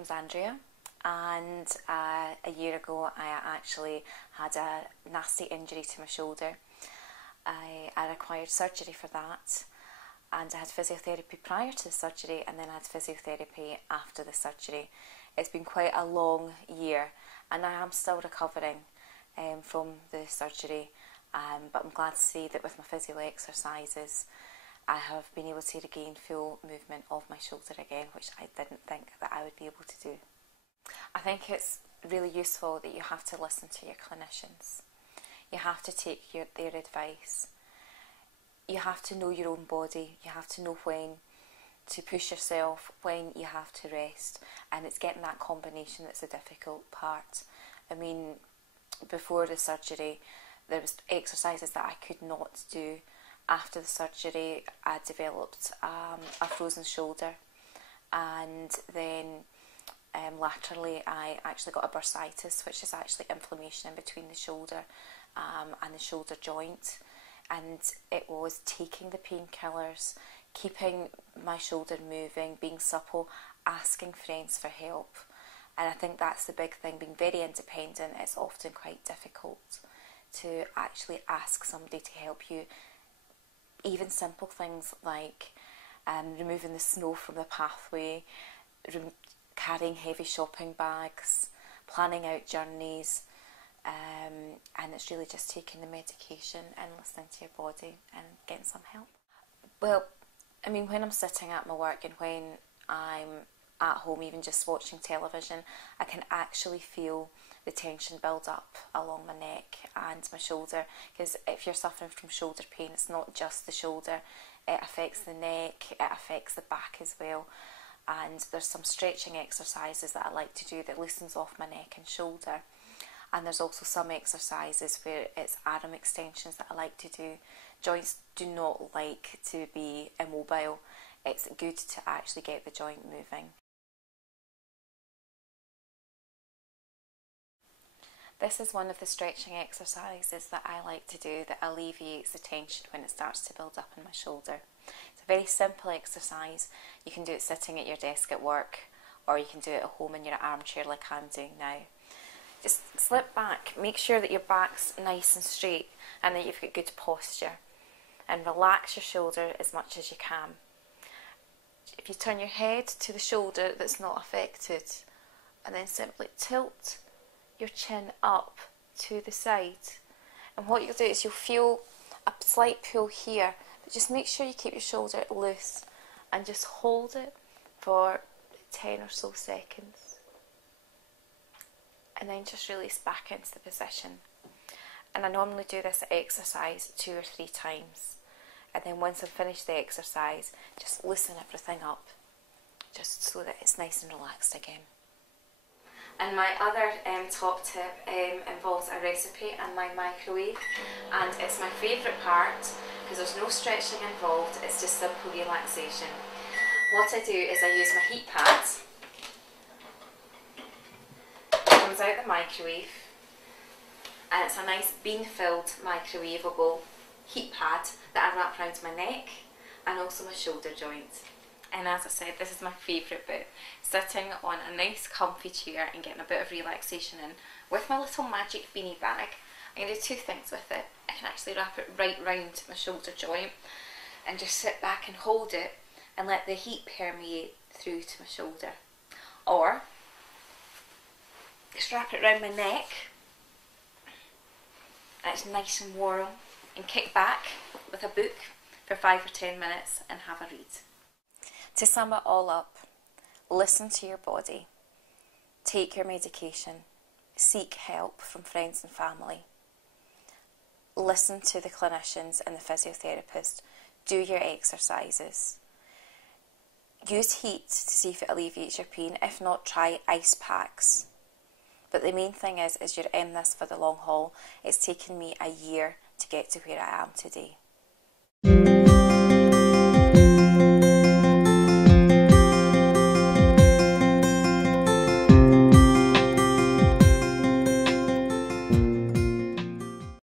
name's Andrea, and a year ago I actually had a nasty injury to my shoulder. I required surgery for that, and I had physiotherapy prior to the surgery, and then I had physiotherapy after the surgery. It's been quite a long year, and I am still recovering from the surgery, but I'm glad to see that with my physio exercises I have been able to regain full movement of my shoulder again, which I didn't think that I would be able to do. I think it's really useful that you have to listen to your clinicians. You have to take their advice. You have to know your own body. You have to know when to push yourself, when you have to rest, and it's getting that combination that's the difficult part. I mean, before the surgery there was exercises that I could not do. After the surgery I developed a frozen shoulder, and then laterally I actually got a bursitis, which is actually inflammation in between the shoulder and the shoulder joint, and it was taking the painkillers, keeping my shoulder moving, being supple, asking friends for help. And I think that's the big thing, being very independent. It's often quite difficult to actually ask somebody to help you. Even simple things like removing the snow from the pathway, carrying heavy shopping bags, planning out journeys, and it's really just taking the medication and listening to your body and getting some help. Well, I mean, when I'm sitting at my work and when I'm at home, even just watching television, I can actually feel the tension build up along my neck and my shoulder, because if you're suffering from shoulder pain, it's not just the shoulder, it affects the neck, it affects the back as well. And there's some stretching exercises that I like to do that loosens off my neck and shoulder, and there's also some exercises where it's arm extensions that I like to do. Joints do not like to be immobile. It's good to actually get the joint moving. This is one of the stretching exercises that I like to do that alleviates the tension when it starts to build up in my shoulder. It's a very simple exercise. You can do it sitting at your desk at work, or you can do it at home in your armchair like I'm doing now. Just slip back, make sure that your back's nice and straight and that you've got good posture, and relax your shoulder as much as you can. If you turn your head to the shoulder that's not affected, and then simply tilt your chin up to the side, and what you'll do is you'll feel a slight pull here, but just make sure you keep your shoulder loose and just hold it for 10 or so seconds, and then just release back into the position. And I normally do this exercise 2 or 3 times, and then once I've finished the exercise, just loosen everything up just so that it's nice and relaxed again. And my other top tip involves a recipe and my microwave, and it's my favourite part because there's no stretching involved, it's just simple relaxation. What I do is I use my heat pad. It comes out the microwave, and it's a nice bean-filled microwavable heat pad that I wrap around my neck and also my shoulder joint. And as I said, this is my favourite bit, sitting on a nice comfy chair and getting a bit of relaxation in. With my little magic beanie bag, I can do 2 things with it. I can actually wrap it right round my shoulder joint and just sit back and hold it and let the heat permeate through to my shoulder. Or just wrap it around my neck and it's nice and warm, and kick back with a book for 5 or 10 minutes and have a read. To sum it all up, listen to your body, take your medication, seek help from friends and family, listen to the clinicians and the physiotherapist, do your exercises, use heat to see if it alleviates your pain. If not, try ice packs. But the main thing is you're in this for the long haul. It's taken me a year to get to where I am today.